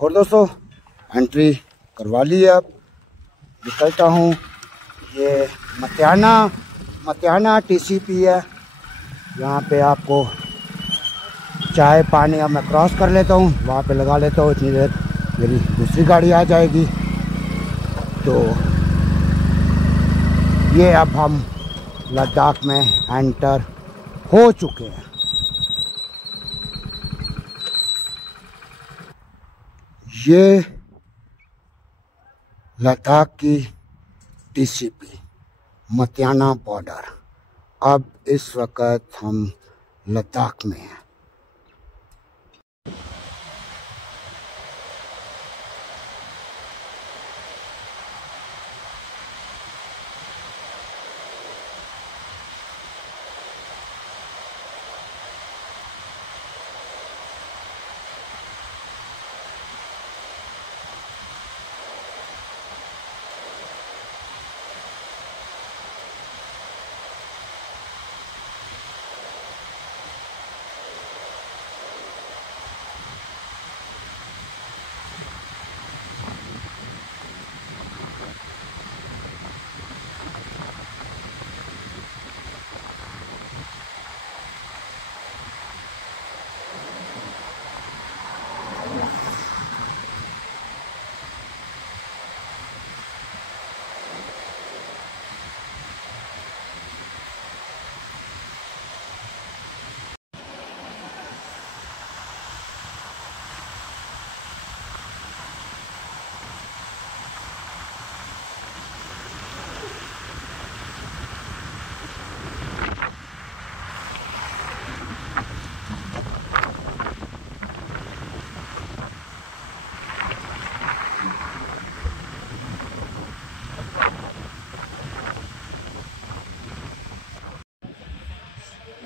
और दोस्तों एंट्री करवा ली है, अब निकलता हूँ। ये मतियाना TCP है। यहाँ पे आपको चाय पानी अब मैं क्रॉस कर लेता हूँ, वहाँ पे लगा लेता हूँ, इतनी देर मेरी दूसरी गाड़ी आ जाएगी। तो ये अब हम लद्दाख में एंटर हो चुके हैं। ये लद्दाख की TCP मतियाना बॉर्डर। अब इस वक्त हम लद्दाख में हैं।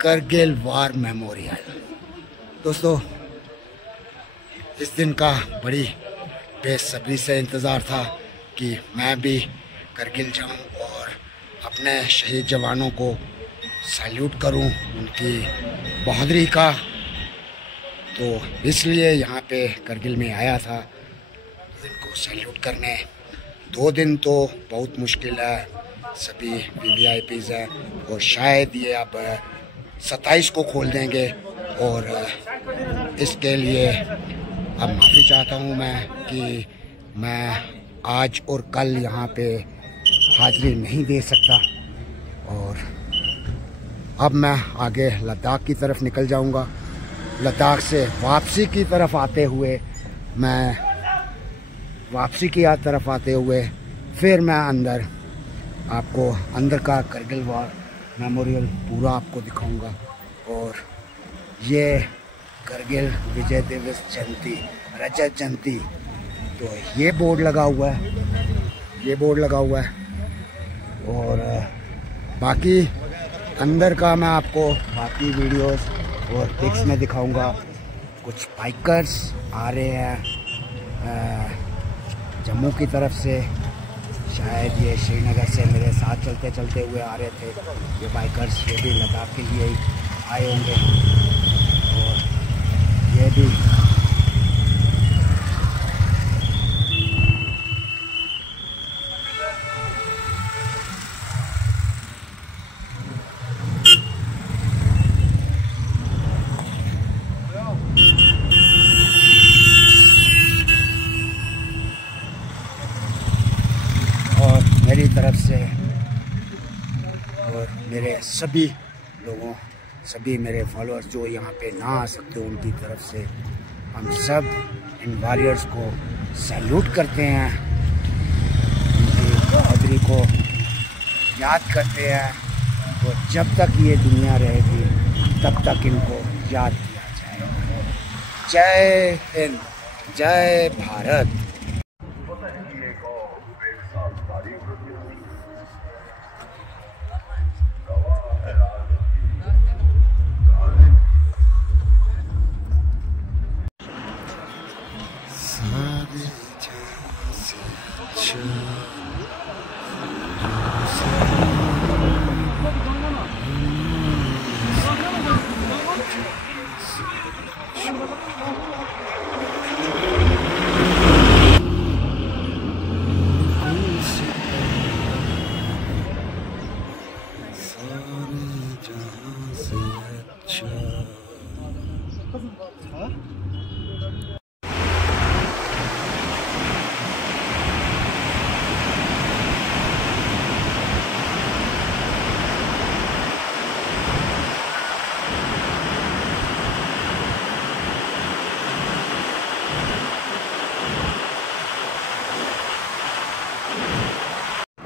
Kargil war memorial. दोस्तों इस दिन का बड़ी बेसब्री से इंतज़ार था कि मैं भी करगिल जाऊं और अपने शहीद जवानों को सैल्यूट करूं, उनकी बहादुरी का। तो इसलिए यहाँ पे करगिल में आया था इनको सैल्यूट करने। 2 दिन तो बहुत मुश्किल है, सभी VVIPs हैं और शायद ये अब 27 को खोल देंगे। और इसके लिए अब माफ़ी चाहता हूँ मैं कि मैं आज और कल यहाँ पे हाज़िरी नहीं दे सकता। और अब मैं आगे लद्दाख की तरफ निकल जाऊँगा। लद्दाख से वापसी की तरफ आते हुए फिर मैं आपको अंदर का करगिल वार मेमोरियल पूरा आपको दिखाऊंगा। और ये करगिल विजय दिवस जयंती, रजत जयंती, तो ये बोर्ड लगा हुआ है। और बाकी अंदर का मैं आपको बाकी वीडियोस और पिक्स में दिखाऊंगा। कुछ बाइकर्स आ रहे हैं जम्मू की तरफ से, शायद ये श्रीनगर से मेरे साथ चलते चलते हुए आ रहे थे। ये बाइकर्स ये भी लद्दाख के लिए ही आए होंगे। और ये भी मेरी तरफ से और मेरे सभी मेरे फॉलोअर्स जो यहाँ पे ना आ सकते, उनकी तरफ से हम सब इन वॉरियर्स को सैल्यूट करते हैं, उनकी बहादुरी को याद करते हैं। और जब तक ये दुनिया रहेगी तब तक इनको याद किया जाएगा। जय हिंद, जय भारत।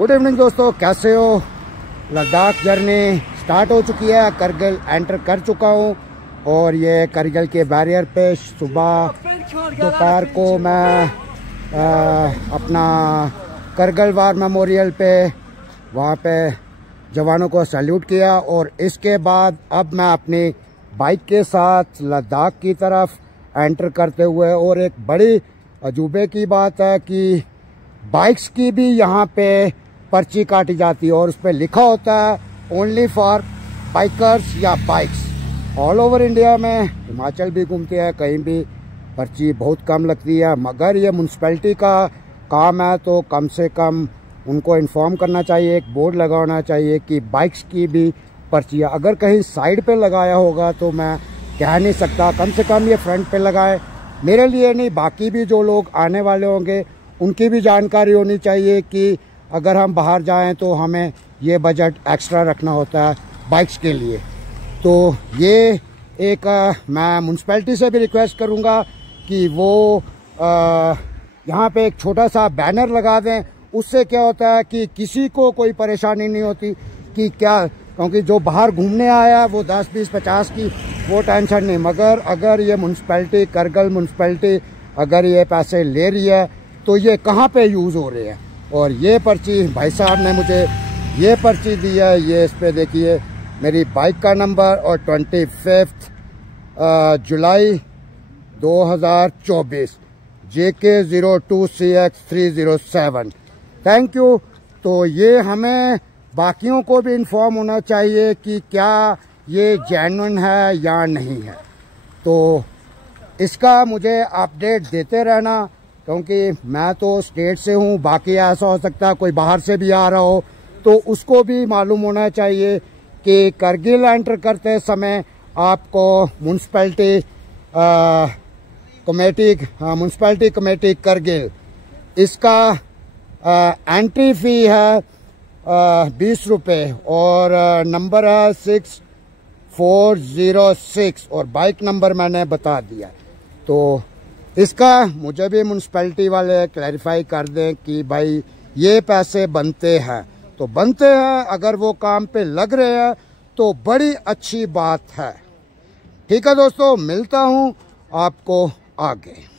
गुड इवनिंग दोस्तों, कैसे हो? लद्दाख जर्नी स्टार्ट हो चुकी है, करगिल एंटर कर चुका हूँ और ये करगिल के बैरियर पे सुबह दोपहर को मैं अपना करगिल वार मेमोरियल पे वहाँ पे जवानों को सैल्यूट किया और इसके बाद अब मैं अपनी बाइक के साथ लद्दाख की तरफ एंटर करते हुए, और एक बड़ी अजूबे की बात है कि बाइक्स की भी यहाँ पे पर्ची काटी जाती है और उस पर लिखा होता है ओनली फॉर बाइकर्स या बाइक्स। ऑल ओवर इंडिया में, हिमाचल भी घूमते हैं, कहीं भी पर्ची बहुत कम लगती है, मगर ये म्यूनसिपैलिटी का काम है तो कम से कम उनको इन्फॉर्म करना चाहिए, एक बोर्ड लगाना चाहिए कि बाइक्स की भी पर्ची है। अगर कहीं साइड पे लगाया होगा तो मैं कह नहीं सकता, कम से कम ये फ्रंट पे लगाए। मेरे लिए नहीं, बाकी भी जो लोग आने वाले होंगे उनकी भी जानकारी होनी चाहिए कि अगर हम बाहर जाएं तो हमें ये बजट एक्स्ट्रा रखना होता है बाइक्स के लिए। तो ये एक मैं म्यूनसिपैलिटी से भी रिक्वेस्ट करूंगा कि वो यहाँ पे एक छोटा सा बैनर लगा दें। उससे क्या होता है कि किसी को कोई परेशानी नहीं होती कि क्या, क्योंकि जो बाहर घूमने आया है वो 10, 20, 50 की वो टेंशन नहीं, मगर अगर ये म्यूनसिपैलिटी, करगिल म्यूनसिपैलिटी अगर ये पैसे ले रही है तो ये कहाँ पे यूज़ हो रहे हैं। और ये पर्ची भाई साहब ने मुझे ये पर्ची दी है, ये इस पे देखिए मेरी बाइक का नंबर और 25 जुलाई 2024 JK02CX307। Thank you. तो ये हमें बाकियों को भी इन्फॉर्म होना चाहिए कि क्या ये जेन्युइन है या नहीं है। तो इसका मुझे अपडेट देते रहना, क्योंकि मैं तो स्टेट से हूँ, बाकी ऐसा हो सकता है कोई बाहर से भी आ रहा हो तो उसको भी मालूम होना चाहिए कि करगिल एंटर करते समय आपको म्यूनसिपैलिटी कमेटी करगिल, इसका एंट्री फ़ी है 20 रुपये और नंबर है 6406 और बाइक नंबर मैंने बता दिया। तो इसका मुझे भी म्यूनसिपैलिटी वाले क्लैरिफाई कर दें कि भाई ये पैसे बनते हैं तो बनते हैं, अगर वो काम पे लग रहे हैं तो बड़ी अच्छी बात है। ठीक है दोस्तों, मिलता हूँ आपको आगे।